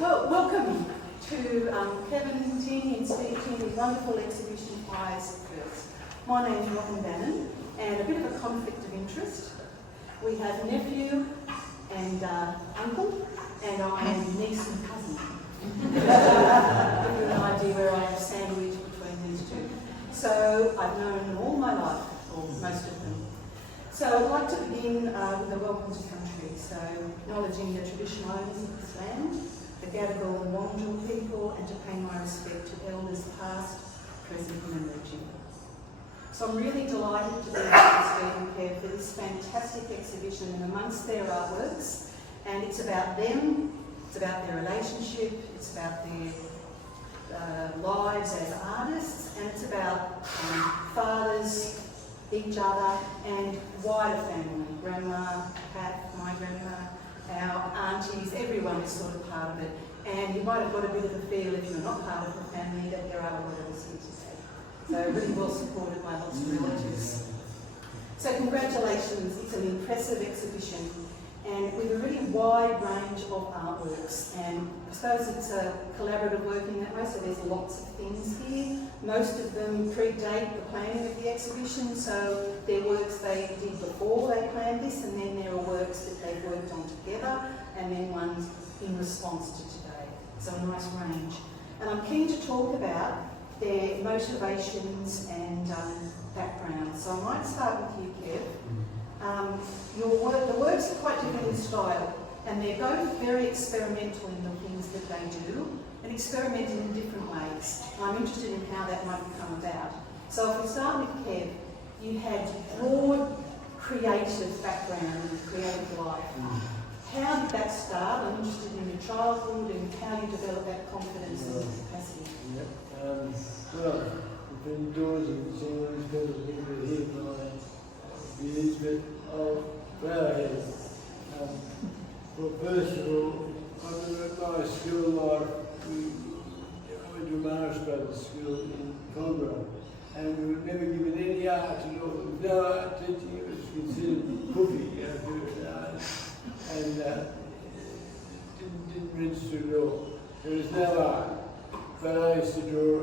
Well, welcome to Kevin, Tierney and Steve Tierney's wonderful exhibition, Eyes First. My name's Robyn Bannon, and a bit of a conflict of interest. We have nephew and uncle, and I am niece and cousin. Give you an idea where I have sandwiched between these two. So I've known them all my life, or most of them. So I'd like to begin with a welcome to country, so acknowledging the traditional owners of this land, the Gadigal and Wurundjeri people, and to pay my respect to elders past, present and emerging. So I'm really delighted to be here at Care for this fantastic exhibition and amongst their artworks, and it's about them, it's about their relationship, it's about their lives as artists, and it's about fathers, each other, and wider family. Grandma, Pat, my grandma, our aunties, everyone is sort of part of it. And you might have got a bit of a feel, if you're not part of the family, that there are a lot of us here today. So really well supported by lots of relatives. So congratulations, it's an impressive exhibition, and with a really wide range of artworks. And I suppose it's a collaborative working that way, so there's lots of things here. Most of them predate the planning of the exhibition, so they're works they did before they planned this, and then there are works that they've worked on together, and then ones in response to today. So a nice range. And I'm keen to talk about their motivations and backgrounds. So I might start with you, Kev. The works are quite different in style, and they're both very experimental in the things that they do, and experimenting in different ways. And I'm interested in how that might come about. So if we start with Kev, you had broad creative background and creative life. How did that start? I'm interested in your childhood and how you developed that confidence and capacity. Yep. Well, I've been indoors, you can see all these people a little bit here for my years, but well, well, first of all, my school life, I went to Morris Brothers School in Cotter, and we were never given any art at all. There was no art teaching, it was considered poofy, doing art, and didn't register at all. There was no art, but I used to draw,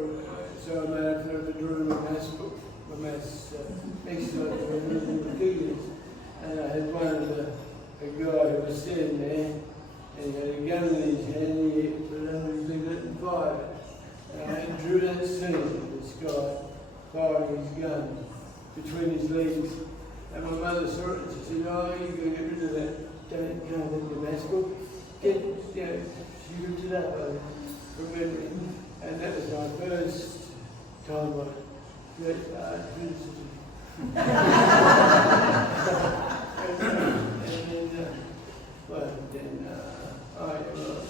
so I made up for drawing my maths book, my maths exercise with the figures, and I had one of a guy who was standing there, and he had a gun in his hand, and he put it under his leg and fired it. And I drew that scene of this guy firing his gun between his legs. And my mother saw it and she said, "Oh, you're going to get rid of that. Don't go into the maths book." She ripped it up from memory. And that was my first time I read art criticism.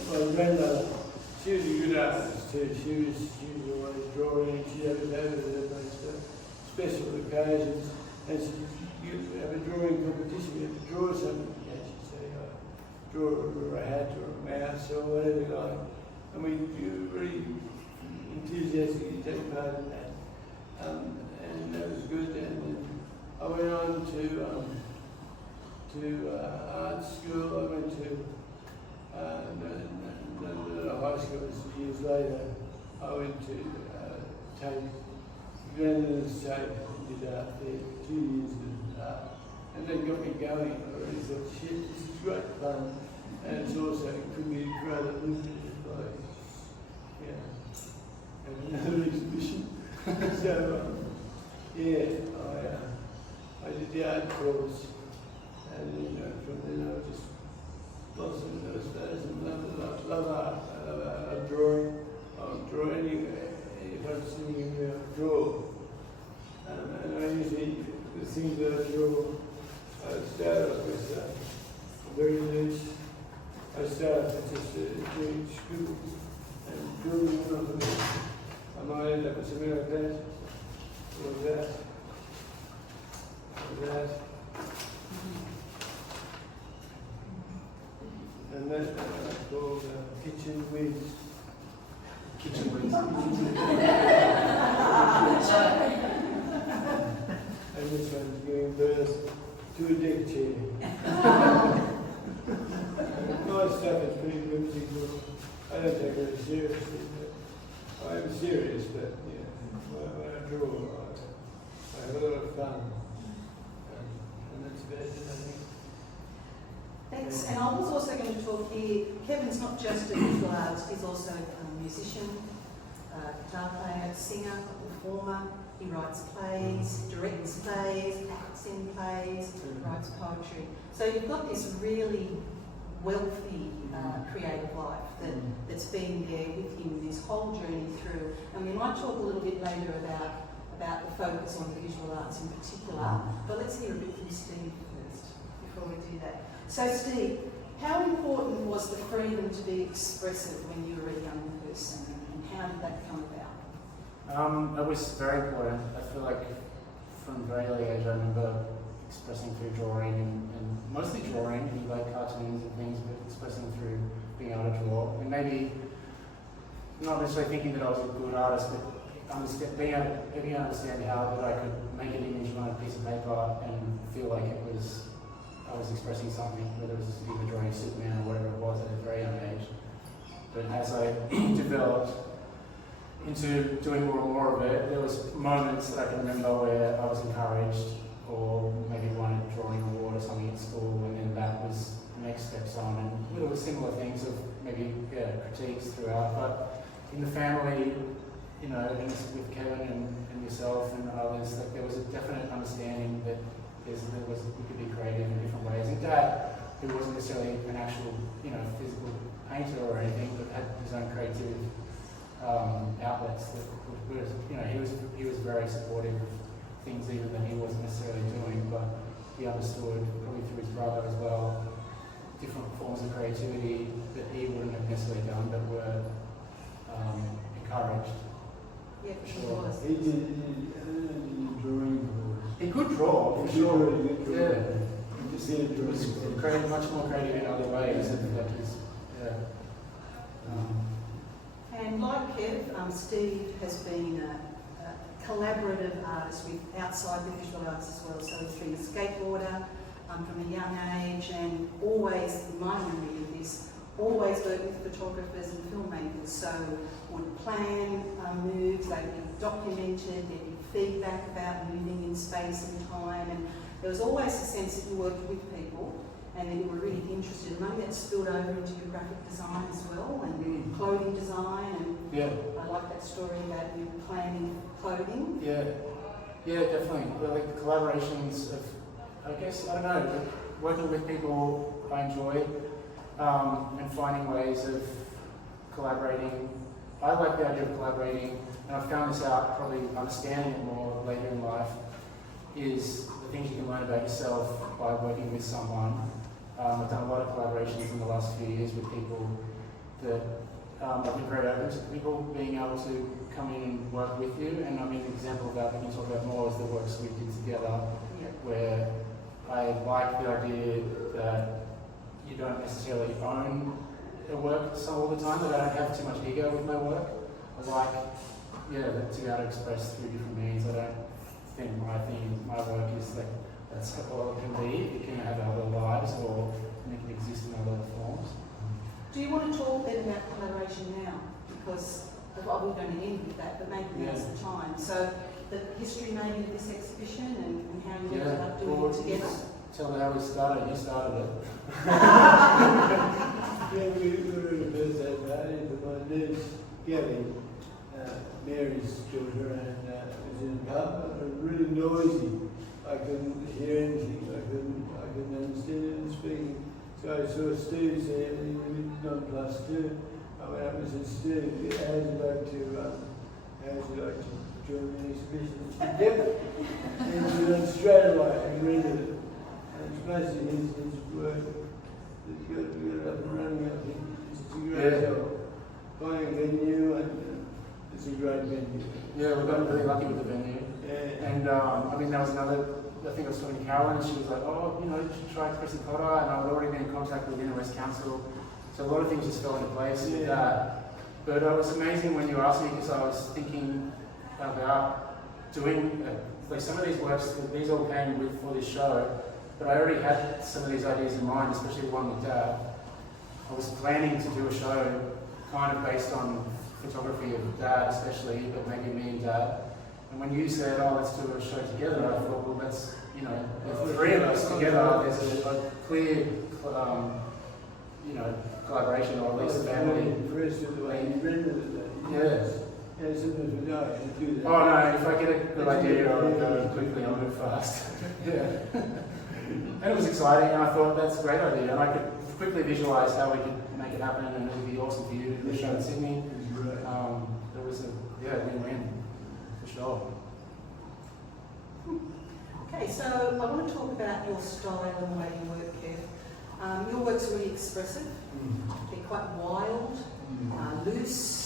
My grandmother, she was a good artist too. She was always drawing, and she had it over the most special occasions. And you have a drawing competition, you have to draw something. Yeah, she'd say, draw a hat or a mouse or whatever you like. And we really enthusiastically take part in that. And that was good. And I went on to art school. I went to high school years later. I went to Bannon's tape and did art there, 2 years of art. And that got me going. I really thought, shit, this is great fun. And it's also, it could be rather lucrative, like, and another exhibition. So, I did the art course, and from then I just blossomed in those days and love art. I love art. I draw anywhere. If I'm sitting here, I draw. And I usually, the things that I draw, I start off with very loose. I start with just doing scribbles and building one of them. I might end up with something like that, or that, or that. And that's called kitchen wigs. Kitchen wigs. And this one's giving birth to a deck chair. My stuff is pretty good. I don't take it seriously, but I'm serious, but when I draw, I have a lot of fun. And that's about it, I think. Thanks. And I was also going to talk here, Kevin's not just a visual artist, he's also a musician, guitar player, singer, performer. He writes plays, directs plays, acts in plays, writes poetry. So you've got this really wealthy creative life that's been there with him this whole journey through. And we might talk a little bit later about the focus on the visual arts in particular, but let's hear a bit from Steve first before we do that. So Steve, how important was the freedom to be expressive when you were a young person, and how did that come about? It was very important. I feel like from a very early age I remember expressing through drawing and mostly drawing, and like cartoons and things, but expressing through being able to draw. And maybe not necessarily thinking that I was a good artist, but being able to understand how that I could make an image on a piece of paper and feel like I was expressing something, whether it was even drawing Superman or whatever it was at a very young age. But as I developed into doing more and more of it, there was moments that I can remember where I was encouraged or maybe won a drawing award or something at school, and then that was the next steps on, and little similar things of maybe critiques throughout. But in the family, and with Kevin and yourself and others, like there was a definite understanding that we could be creative in different ways. And Dad, who wasn't necessarily an actual physical painter or anything, but had his own creative outlets that he was very supportive of things even that he wasn't necessarily doing, but he understood, probably through his brother as well, different forms of creativity that he wouldn't have necessarily done, but were encouraged. Yeah, for sure. He did drawing. He could draw, for sure. Yeah. Just see it He was much more creative in other ways. And like Kev, Steve has been a collaborative artist with outside the visual arts as well. So he's been a skateboarder from a young age, and always, in my memory of this, always worked with photographers and filmmakers. So would plan moves, they'd be documented, there'd be feedback about moving in space and time, and there was always a sense that you worked with people and that you were really interested. And maybe that spilled over into your graphic design as well, and clothing design, and I like that story about you planning clothing. Yeah, definitely. Like the collaborations of, I guess, I don't know, working with people I enjoy, and finding ways of collaborating. I like the idea of collaborating, and I've found this out, probably understanding it more later in life, is the things you can learn about yourself by working with someone. I've done a lot of collaborations in the last few years with people that I've been very open to people being able to come in and work with you. And I mean, an example of that we can talk about more is the works we did together, where I like the idea that you don't necessarily own a work all the time, that I don't have too much ego with my work. I like, to be able to express through different means. I don't think my work is like, that's all it can be. It can have other lives, or it can exist in other forms. Do you want to talk then about collaboration now? Because we're going to end with that, but maybe now's the time. So the history maybe of this exhibition and how you ended up doing it together. Tell me how we started. You started it. We were in a birthday party for my niece, Kelly, Mary's daughter, and it was in a pub. It was really noisy. I couldn't hear anything. I couldn't understand anyone speaking. So I saw Steve there, and he was nonplussed too. I went up and said, Steve, how would you like to join the exhibition together? And we went straight away and read it. And it's mostly his work. He's got it up and running, I think. It's a great job. Finding a venue, and it's a great venue. Yeah, we got really lucky with the venue. Yeah. And there was another, I think I was talking to Carolyn, and she was like, you should try expressing Cotter, and I'd already been in contact with the Inner West Council, so a lot of things just fell into place with that. But it was amazing when you asked me, because I was thinking about doing, like some of these works, these all came with for this show, but I already had some of these ideas in mind, especially the one with Dad. I was planning to do a show kind of based on photography of Dad especially, but maybe me and Dad. And when you said, oh, let's do a show together, I thought, well, let's, you know, the three of us together, there's a clear, you know, collaboration, or at least family. Impressed with the way you rendered it. Yes. Yeah, sometimes we know you do that. Oh no, if I get a good idea, I'll go quickly, I'll move fast. Yeah. And it was exciting, and I thought that's a great idea, and I could quickly visualise how we could make it happen, and it would be awesome for you to do the show in Sydney. There was a win-win, for sure. Okay, so I want to talk about your style and the way you work, Kev. Your work's really expressive. They're quite wild, loose.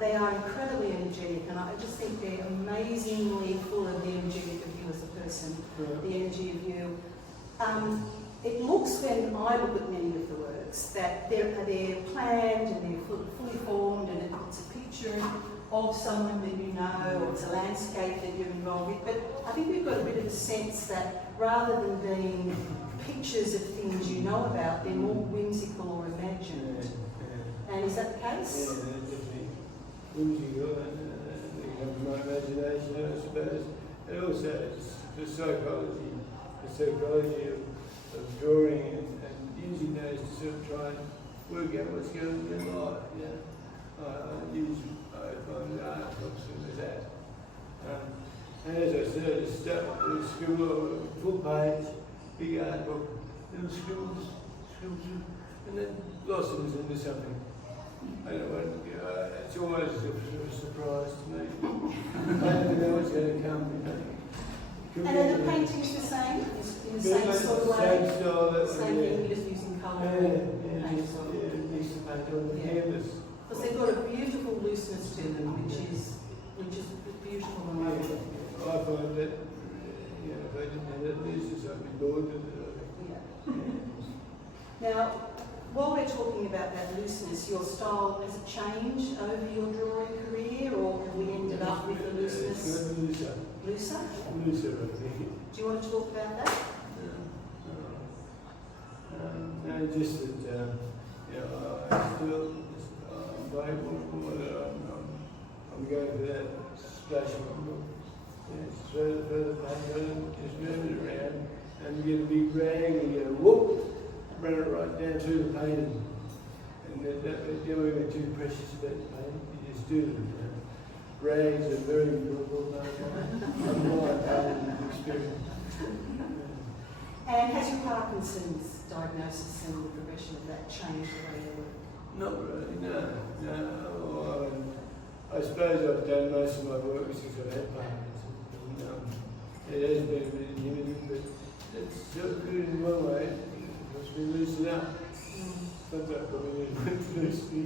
They are incredibly energetic, and I just think they're amazingly full of the energy of you as a person, the energy of you. It looks, when I look at many of the works, that they're planned and they're fully formed, and it's a picture of someone that you know, or it's a landscape that you're involved with. But I think we've got a bit of a sense that rather than being pictures of things you know about, they're more whimsical or imagined. And is that the case? Yeah, they're definitely whimsical, and they come from my imagination, I suppose. And also it's the psychology of drawing and using those to sort of try and work out what's going on in your life. Yeah, I find art books with that. And as I said, it's stuff, a scribble, full page, big art book, little scribbles, and then blossoms into something. I don't want, it's always a surprise to me. I don't know what's going to come. And are the paintings the same? In the same sort of way? Same style. Same thing, you're just using colour? Mix the paint on the canvas. Because they've got a beautiful looseness to them, which is beautiful and lovely. I find that, if I didn't have that looseness, I'd be bored with it, I think. Now, while we're talking about that looseness, your style, has it changed over your drawing career, or have we ended up with the looseness? Looser. Looser? Looser, I think. Do you want to talk about that? No, just that, I still, I'm going for that splash on. Throw the paint on, just move it around, and you get a big rag, and you go whoop, run it right down through the painting. And that don't even be too precious about the painting, you just do them. Rags are very durable, I'm not painting experience. And has your Parkinson's diagnosis and the progression of that changed the way you work? Not really, no. I suppose I've done most of my work since I've had Parkinson's. It has been a bit limited, but it's still good in one way. It's been loosened up. Sometimes I probably need to loosen.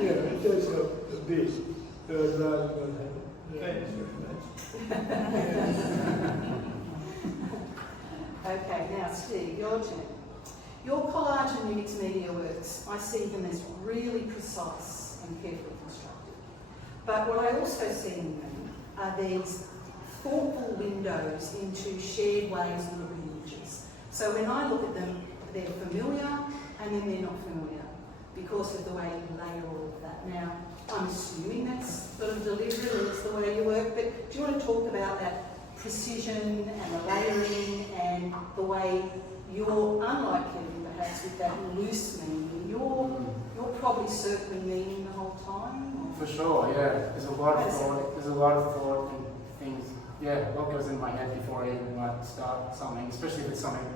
It does help a bit, but I'd rather not have it. Thanks very much. Okay, now Steve, your turn. Your collage and mixed media works, I see them as really precise and carefully constructed. But what I also see in them are these thoughtful windows into shared ways of looking at images. So when I look at them, they're familiar and then they're not familiar because of the way you layer all of that. Now, I'm assuming that's sort of deliberate and it's the way you work, but do you want to talk about that precision and the layering and the way you're, unlike Kevin perhaps, with that loose meaning, you're probably circling meaning the whole time? For sure, yeah. There's a lot of thought and things, what goes in my head before I even might start something, especially if it's something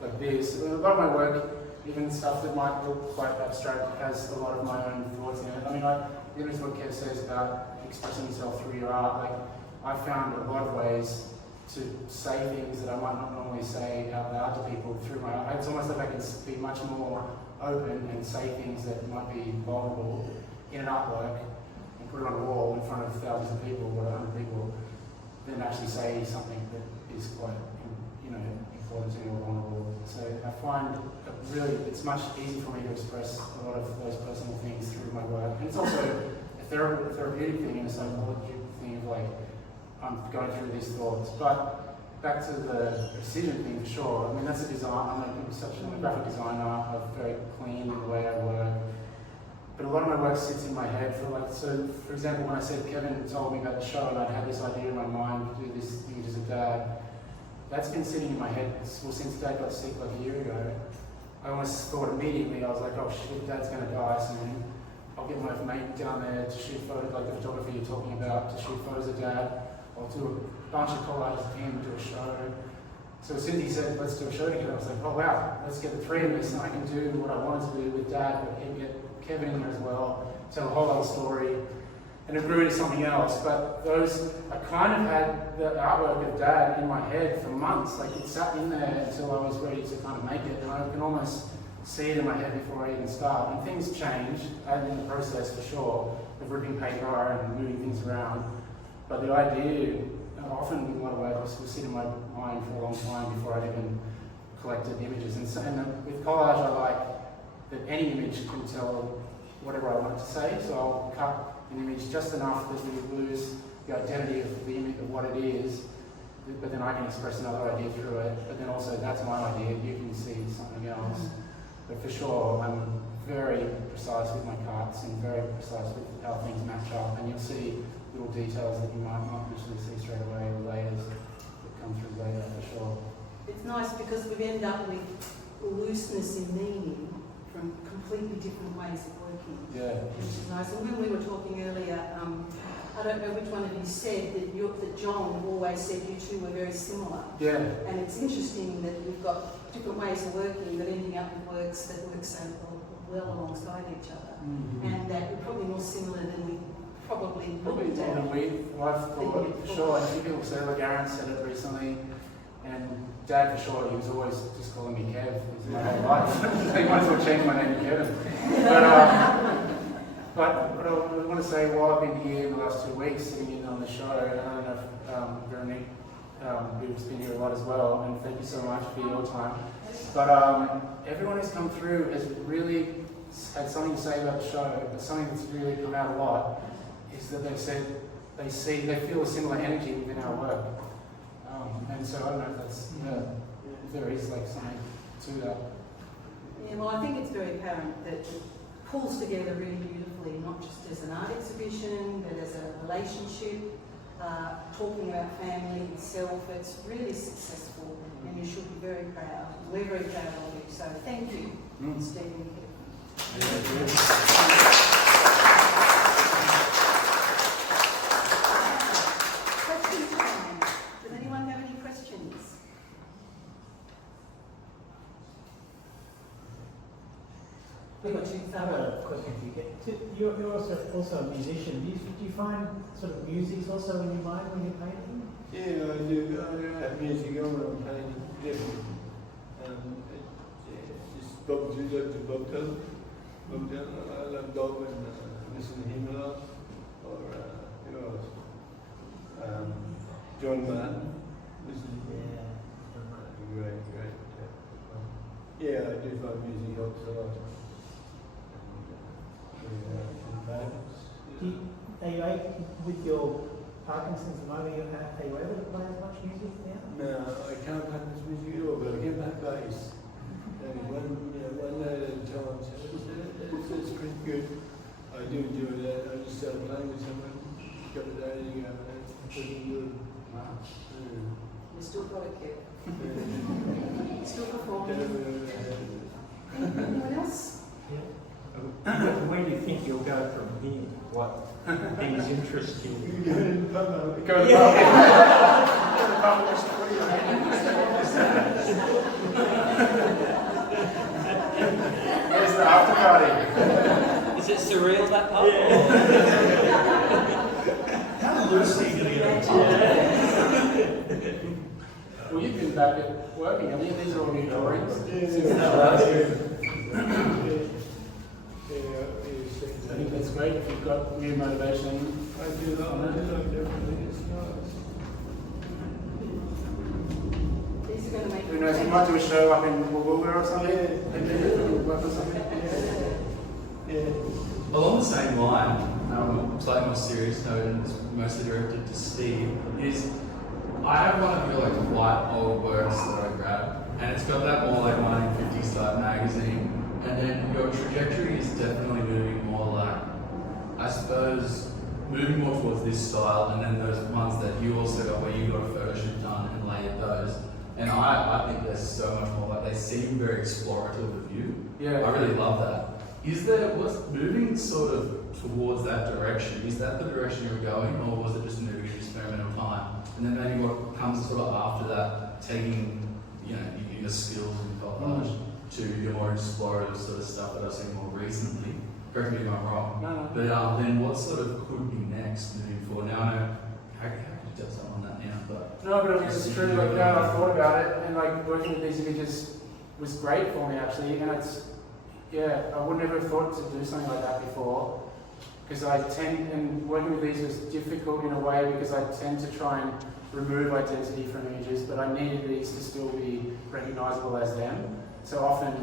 like this. A lot of my work, even stuff that might look quite abstract, has a lot of my own thoughts in it. I mean, even what Kev says about expressing yourself through your art, like, I found a lot of ways to say things that I might not normally say out loud to people through my art. It's almost like I can be much more open and say things that might be vulnerable in an artwork and put it on a wall in front of thousands of people or 100 people, than actually say something that is quite, important to me or vulnerable. So I find it's much easier for me to express a lot of those personal things through my work. And it's also a therapeutic thing and a psychological thing of like, I'm going through these thoughts. But back to the precision thing, for sure. I mean, that's a design. I'm a graphic designer. I'm very clean in the way I work. But a lot of my work sits in my head. So, for example, when I said Kevin told me about the show and I'd had this idea in my mind to do this image as a dad, that's been sitting in my head since Dad got sick like a year ago. I almost thought immediately, I was like, oh shit, Dad's going to die soon. I'll get my mate down there to shoot photos, like the photographer you're talking about, to shoot photos of Dad. I'll do a bunch of collages of him, do a show. So as soon as he said, let's do a show together, I was like, oh wow, let's get the three of us and I can do what I wanted to do with Dad, but get Kevin in there as well, tell a whole other story. And it grew into something else. But I kind of had the artwork of Dad in my head for months. Like it sat in there until I was ready to kind of make it. And I can almost see it in my head before I even start. And things change in the process for sure, of ripping paper and moving things around. But the idea, often with a lot of work, will sit in my mind for a long time before I'd even collected images. And with collage, I like that any image can tell whatever I want it to say. So I'll cut an image just enough that we lose the identity of the image of what it is, but then I can express another idea through it. But then also that's my idea, you can see something else. But for sure, I'm very precise with my cuts and very precise with how things match up, and you'll see little details that you might not usually see straight away, or layers that come through later, for sure. It's nice because we've ended up with looseness in meaning from completely different ways of working. Yeah. Which is nice. And when we were talking earlier, I don't know which one of you said that John always said you two were very similar. Yeah. And it's interesting that we've got different ways of working, but ending up with works that work so well alongside each other. Mm-hmm. And that we're probably more similar than we probably more than I've thought, for sure. I think people say, like Aaron said it recently, and Dad, for sure, he was always just calling me Kev my whole life. He might as well change my name to Kevin. But I want to say, while I've been here in the last 2 weeks sitting in on the show, and I don't know if Veronique, who's been here a lot as well, and thank you so much for your time. But everyone who's come through has really had something to say about the show, but something that's really come out a lot is that they've said they feel a similar energy within our work. And so I don't know if that's, if there is like something to that. Yeah, well, I think it's very apparent that it pulls together really beautifully, not just as an art exhibition, but as a relationship, talking about family itself. It's really successful, and you should be very proud. We're very proud of you, so thank you, Stephen. Question time. Does anyone have any questions? I've got a question for you. You're also a musician. Do you find sort of music's also in your mind when you're painting? Yeah, I do. I have music on when I'm painting. Definitely. Just Bob Dylan. I love Bob and listen to him a lot. Or who else? John Bannon. Great. Yeah, I do find music helps a lot. With your Parkinson's at the moment, are you able to play as much music now? No, I can't play this music at all, but I can play bass. One note at a time, so it's pretty good. I do enjoy that. I just started playing with someone a couple of days ago, and it's pretty good. Wow. You still got it, Kev. Still performing. Anyone else? Yeah. Where do you think you'll go from here? What things interest you? Go to the pub. Go to the Where's the after party? Is it surreal, that part? How loose are you going to get on? Well, you've been back at working, haven't you? These are all new drawings. I think that's great if you've got new motivation. I do that. Definitely. It's nice. These are going to make Who knows, you might do a show up in Woolwich or something? Maybe work or something? Yeah. Along the same line, slightly more serious note, and it's mostly directed to Steve, is I have one of your like quite old works that I grabbed, and it's got that more like 1950s type magazine, and then your trajectory is definitely moving more like, I suppose, moving more towards this style, and then those ones that you also got where you got a photo shoot done and layered those. And I think there's so much more, like they seem very explorative of you. Yeah. I really love that. Is there, what's moving sort of towards that direction? Is that the direction you were going, or was it just moving in experimental time? And then maybe what comes sort of after that, taking, you know, your skills and collage to your more explorative sort of stuff that I've seen more recently? Correct me if I'm wrong. No. But then what sort of could be next moving forward? Now I know, how could you tell someone that now? But No, but I mean, it's true. Like, now I thought about it, and like working with these images was great for me actually. And it's, yeah, I would never have thought to do something like that before, because and working with these was difficult in a way because I tend to try and remove identity from images, but I needed these to still be recognisable as them. So often,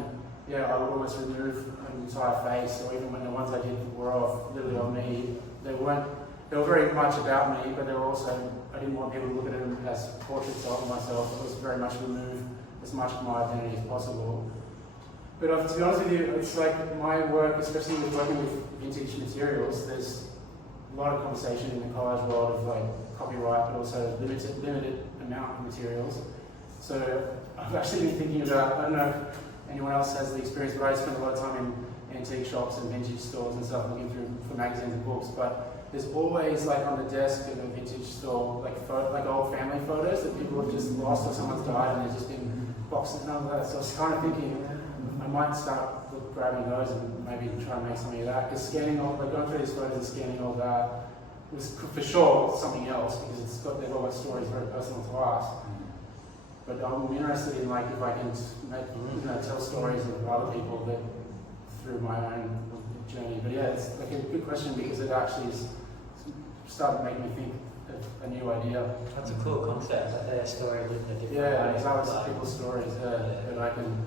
yeah, I would almost remove an entire face, or even when the ones I did were literally of me, they were very much about me, but they were also, I didn't want people to look at them as portraits of myself. It was very much remove as much of my identity as possible. But to be honest with you, it's like my work, especially with working with vintage materials, there's a lot of conversation in the collage world of like copyright, but also limited amount of materials. So I've actually been thinking about, I don't know if anyone else has the experience, but I spend a lot of time in antique shops and vintage stores and stuff looking through for magazines and books, but there's always like on the desk in a vintage store, like old family photos that people have just lost or someone's died and they've just been boxed and all that. So I was kind of thinking, I might start grabbing those and maybe try and make something of that. Because scanning all, like going through these photos and scanning all that was for sure something else, because they've all got stories very personal to us. But I'm interested in like if I can tell stories of other people that through my own journey. But yeah, it's like a good question because it actually is started making me think of a new idea. That's a cool concept, like a story with a different Yeah, way. it's other people's stories that I can,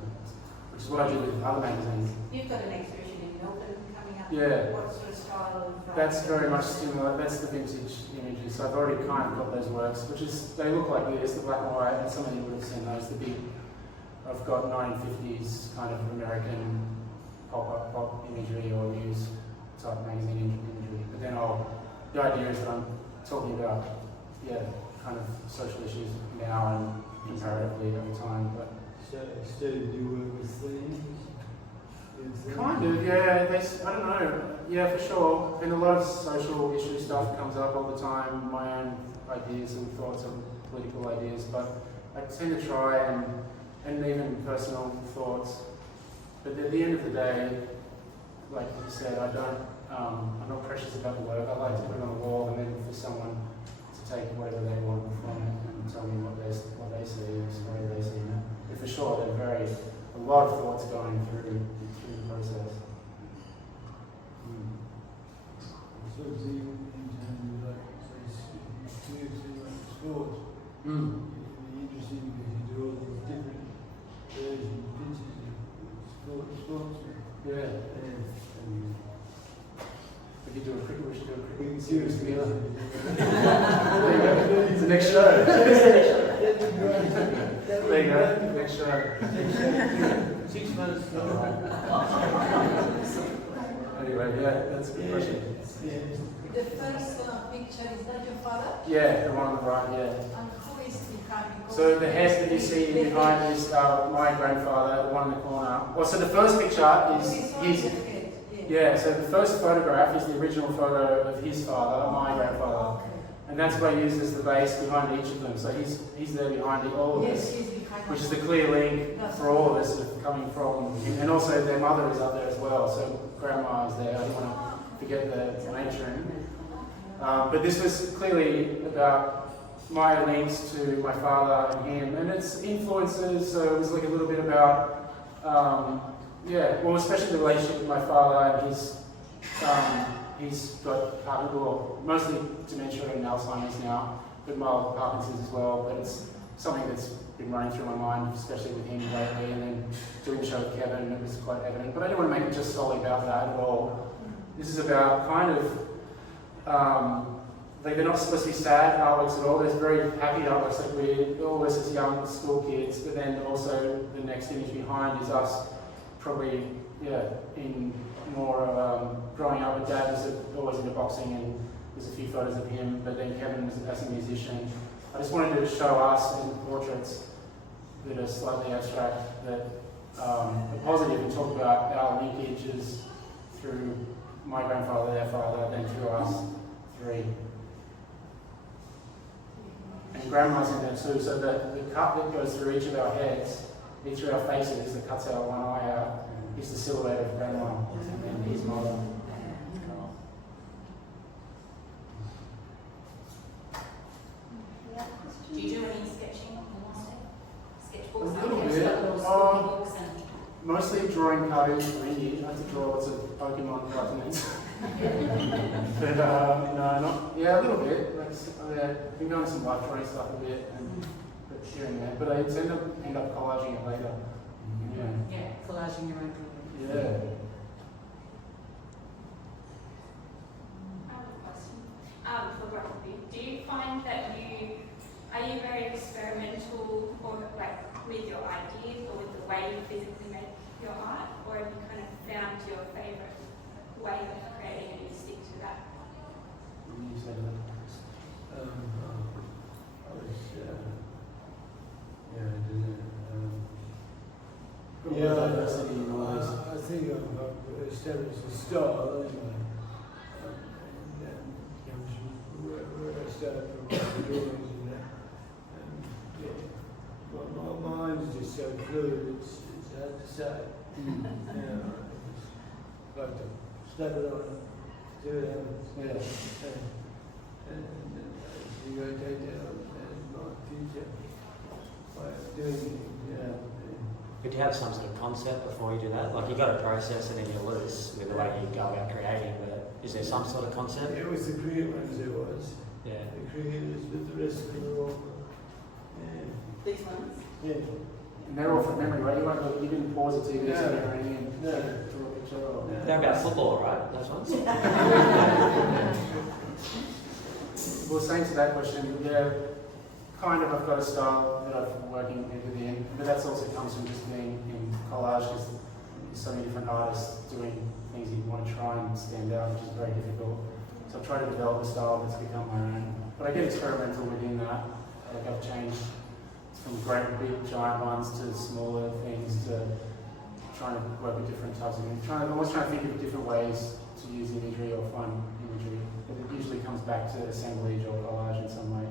which is what I do with other magazines. You've got an exhibition in Melbourne coming up. Yeah. What sort of style of... That's very much similar. That's the vintage images. So I've already kind of got those works, which is, they look like this, the black and white, and some of you would have seen those. I've got 1950s kind of American pop imagery or news type magazine imagery. But then the idea is that I'm talking about, kind of social issues now and comparatively over time. But So do you work with themes? kind of, yeah. I don't know. Yeah, for sure. And a lot of social issue stuff comes up all the time. My own ideas and thoughts on political ideas, but I tend to try and even personal thoughts. But at the end of the day, like you said, I'm not precious about the work. I like to put it on the wall and then for someone to take whatever they want from it and tell me what they see, the story they see. But for sure, there's a lot of thoughts going through the process. So do you in terms of like, say, sports, Mm. it'd be interesting because you do all these different versions, vintage sports. Yeah. And We should do a cricket we can series do together. it There you go. It's the next show. There you go. Next show. 6 months. Anyway, yeah, that's a good question. The first picture, is that your father? Yeah, the one on the right, yeah. And who is behind? So the head that you see behind is my grandfather, the one in the corner. Well, so the first picture is his. Yeah, so the first photograph is the original photo of his father, my grandfather. Okay. And that's what I use as the base behind each of them. So he's there behind all of Yes, us, he's behind. which is the clear link for all of us coming from him. And also their mother is up there as well, so grandma is there. I didn't want to forget the matron. But this was clearly about my links to my father and him, and its influences. So it was like a little bit about, especially the relationship with my father and he's got mostly dementia and Alzheimer's now, but mild Parkinson's as well. But it's something that's been running through my mind, especially with him lately, and then doing the show with Kevin, it was quite evident. But I didn't want to make it just solely about that at all. This is about kind of like they're not supposed to be sad artworks at all. There's very happy artworks, like we're all this as young school kids, but then also the next image behind is us probably, in more of growing up with Dad was always into boxing, and there's a few photos of him, but then Kevin was as a musician. I just wanted to show us in portraits that are slightly abstract, that are positive, and talk about our linkages through my grandfather, their father, then through us three. And Grandma's in there too, so the cut that goes through each of our heads, each of our faces, that cuts our one eye out, is the silhouette of Grandma and his mother. Do you do any sketching on sketchbooks? A little Like, bit. books and Mostly drawing cartoons for indie. I had to draw lots of Pokemon cartoons. But no, not, a little bit. Like, I've been going some life drawing stuff a bit, and but here and there. But I end up collaging it later. yeah, collaging your own drawing. Yeah. I have a question. For Robyn, do you find that are you very experimental or like with your ideas or with the way you physically make your art, or have you kind of found your favourite way of creating and you stick to that? What do you say to that? I was, I don't know. Diversity and all this. I think I've established a style anyway. Where I started from my drawings and that. My mind is just so fluid, it's hard to say. Just like to slap it on, see what happens. And you go take that as my future way of doing things. Could you have some sort of concept before you do that? Like, you've got to process it and you're loose with the way you go about creating, but is there some sort of concept? It was the creative ones there was. Yeah. The creators, but the rest of them were all. These ones? Yeah. And they're all from memory, right? You didn't pause the TV No. or anything and No. draw a picture or... They're about football, right? Those ones? Well, saying to that question, kind of I've got a style that I'm working within, but that also comes from just being in collage, because there's so many different artists doing things you want to try and stand out, which is very difficult. So I've tried to develop a style that's become my own. But I get experimental within that. Like, I've changed from great big giant ones to smaller things, to trying to work with different types of imagery. I'm always trying to think of different ways to use imagery or find imagery. But it usually comes back to assemblage or collage in some way.